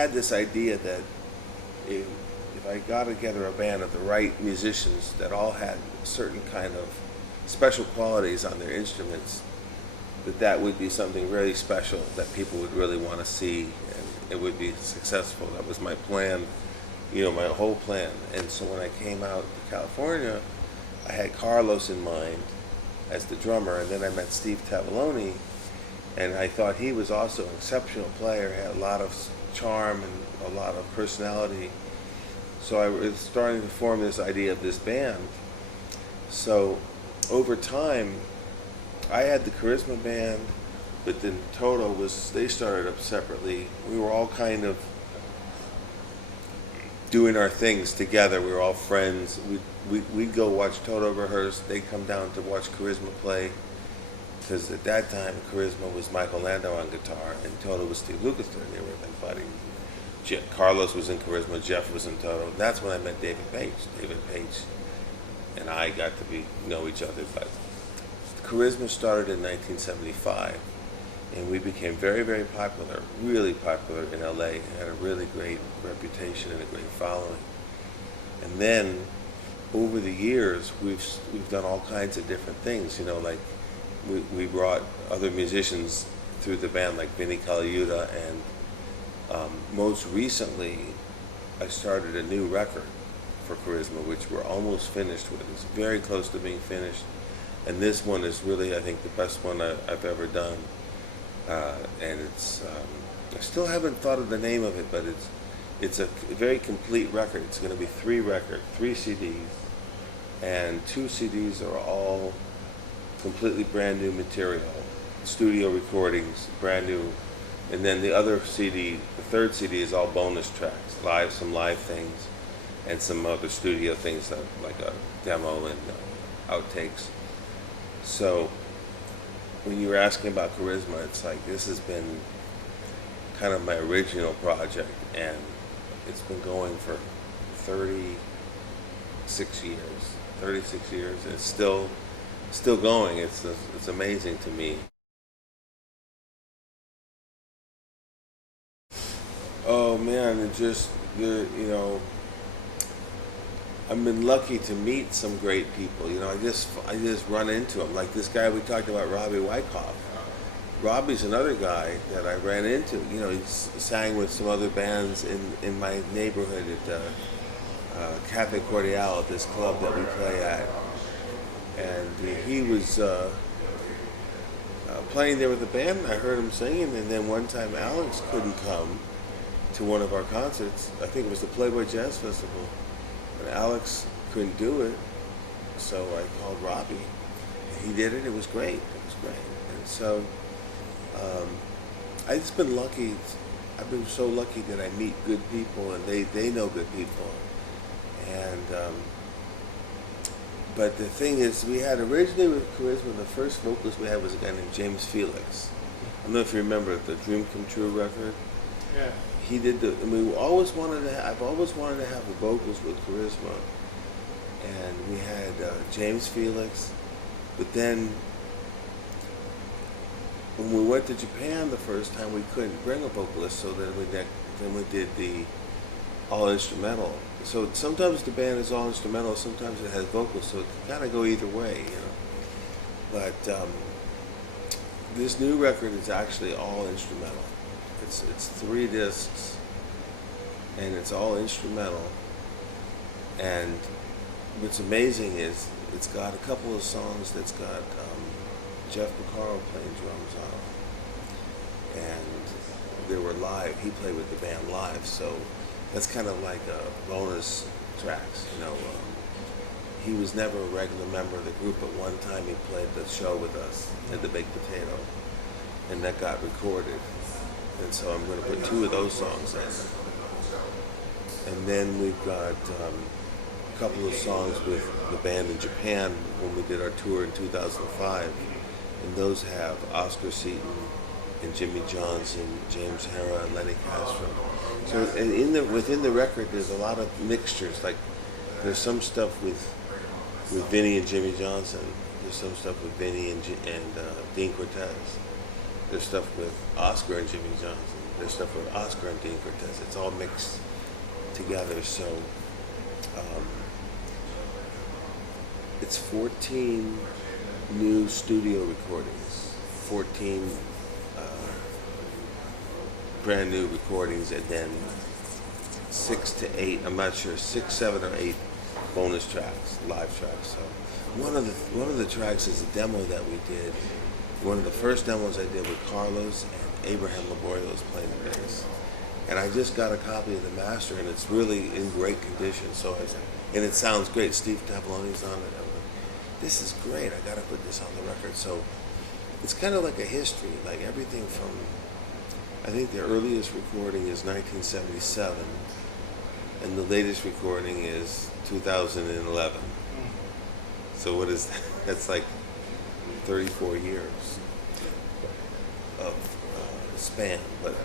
had this idea that if I got together a band of the right musicians that all had certain kind of special qualities on their instruments, that would be something really special that people would really want to see, and it would be successful. That was my plan, my whole plan. And so when I came out to California, I had Carlos in mind as the drummer, and then I met Steve Tavoloni, and I thought he was also an exceptional player. He had a lot of charm and a lot of personality. So I was starting to form this idea of this band. So over time, I had the Charisma band, but then Toto they started up separately. We were all kind of doing our things together. We were all friends. We'd go watch Toto rehearse. They'd come down to watch Charisma play, because at that time, Charisma was Michael Landau on guitar, and Toto was Steve Lukather. They were then buddies. Carlos was in Charisma, Jeff was in Toto. That's when I met David Page. David Page and I got to know each other. But Charisma started in 1975, and we became very, very popular, really popular in LA, and had a really great reputation and a great following. And then, over the years, we've done all kinds of different things. Like we brought other musicians through the band, like Vinnie Colaiuta, and most recently, I started a new record for Charisma, which we're almost finished with. It's very close to being finished. And this one is really, I think, the best one I've ever done. And it's, I still haven't thought of the name of it, but it's a very complete record. It's going to be 3 CDs, and 2 CDs are all completely brand new material, studio recordings, brand new. And then the other CD, the 3rd CD, is all bonus tracks, some live things, and some other studio things like a demo and outtakes. So when you were asking about Charisma, it's like this has been kind of my original project, and it's been going for 36 years. 36 years, and it's still going. It's amazing to me. Oh man, I've been lucky to meet some great people. I just run into them. Like this guy we talked about, Robbie Wyckoff. Robbie's another guy that I ran into. He sang with some other bands in my neighborhood at Cafe Cordial, at this club that we play at. And he was playing there with the band, and I heard him singing. And then one time Alex couldn't come to one of our concerts. I think it was the Playboy Jazz Festival. And Alex couldn't do it, so I called Robbie. And he did it. It was great. It was great. And so I've just been lucky. I've been so lucky that I meet good people, and they know good people. And but the thing is, we had originally with Charisma, the first vocalist we had was a guy named James Felix. I don't know if you remember the Dream Come True record. Yeah. He did I've always wanted to have the vocals with Charisma, and we had James Felix. But then when we went to Japan the first time, we couldn't bring a vocalist, so then we did the all instrumental. So sometimes the band is all instrumental, sometimes it has vocals, so it can kind of go either way, But this new record is actually all instrumental. It's 3 discs, and it's all instrumental. And what's amazing is it's got a couple of songs that's got Jeff Porcaro playing drums on, and they were live. He played with the band live, so that's kind of like a bonus tracks. He was never a regular member of the group, but one time he played the show with us at the Baked Potato, and that got recorded. And so I'm going to put 2 of those songs in. And then we've got a couple of songs with the band in Japan when we did our tour in 2005. And those have Oscar Seaton and Jimmy Johnson, James Hara, and Lenny Castro. So and within the record, there's a lot of mixtures. Like there's some stuff with Vinny and Jimmy Johnson. There's some stuff with Vinny and Dean Cortez. There's stuff with Oscar and Jimmy Johnson. There's stuff with Oscar and Dean Cortez. It's all mixed together. So it's 14 new studio recordings, 14 brand new recordings, and then 6 to 8, I'm not sure, 6, 7, or 8 bonus tracks, live tracks. So one of the tracks is a demo that we did. One of the first demos I did with Carlos and Abraham Laborio's playing the bass. And I just got a copy of the master, and it's really in great condition. And it sounds great. Steve Tavoloni's on it. I'm like, this is great. I got to put this on the record. So it's kind of like a history, like everything from, I think the earliest recording is 1977, and the latest recording is 2011. So what is that? That's like 34 years of span. But